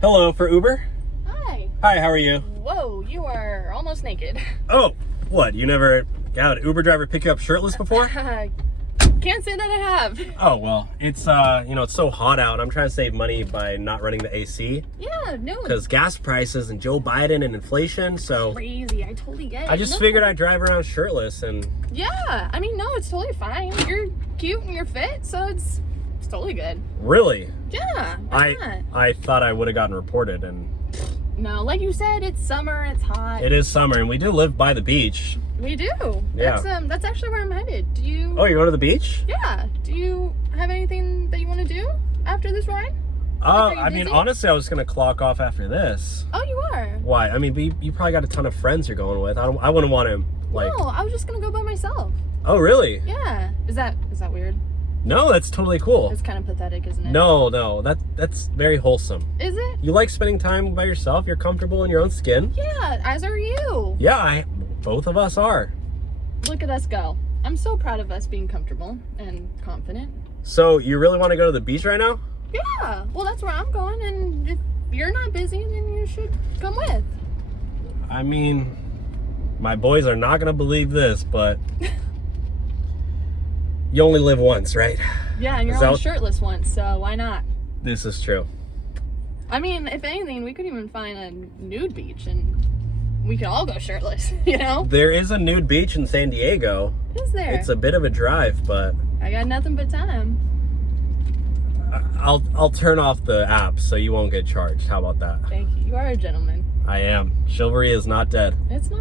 Hello, for Uber? Hi. Hi, how are you? Whoa, you are almost naked. Oh, what? You never got an Uber driver pick you up shirtless before? Can't say that I have. Oh, well, it's, it's so hot out. I'm trying to save money by not running the AC. Yeah, no. Because gas prices and Joe Biden and inflation, so... Crazy, I totally get it. I just figured I'd drive around shirtless and... Yeah, I mean, no, it's totally fine. You're cute and you're fit, so it's totally good. Really? Yeah, why not? I thought I would have gotten reported, and... No, like you said, it's summer, it's hot. It is summer, and we do live by the beach. We do. Yeah. That's actually where I'm headed. Do you... Oh, you're going to the beach? Yeah. Do you have anything that you want to do after this ride? I mean, honestly, I was going to clock off after this. Oh, you are? Why? I mean, you probably got a ton of friends you're going with. I wouldn't want to, like... No, I was just going to go by myself. Oh, really? Yeah. Is that weird? No, that's totally cool. It's kind of pathetic, isn't it? No, that's very wholesome. Is it? You like spending time by yourself? You're comfortable in your own skin? Yeah, as are you. Yeah, both of us are. Look at us go. I'm so proud of us being comfortable and confident. So, you really want to go to the beach right now? Yeah, well, that's where I'm going, and if you're not busy, then you should come with. I mean, my boys are not going to believe this, but you only live once, right? Yeah, and you're only shirtless once, so why not? This is true. I mean, if anything, we could even find a nude beach, and we could all go shirtless, you know? There is a nude beach in San Diego. Is there? It's a bit of a drive, but... I got nothing but time. I'll turn off the app so you won't get charged. How about that? Thank you. You are a gentleman. I am. Chivalry is not dead. It's not.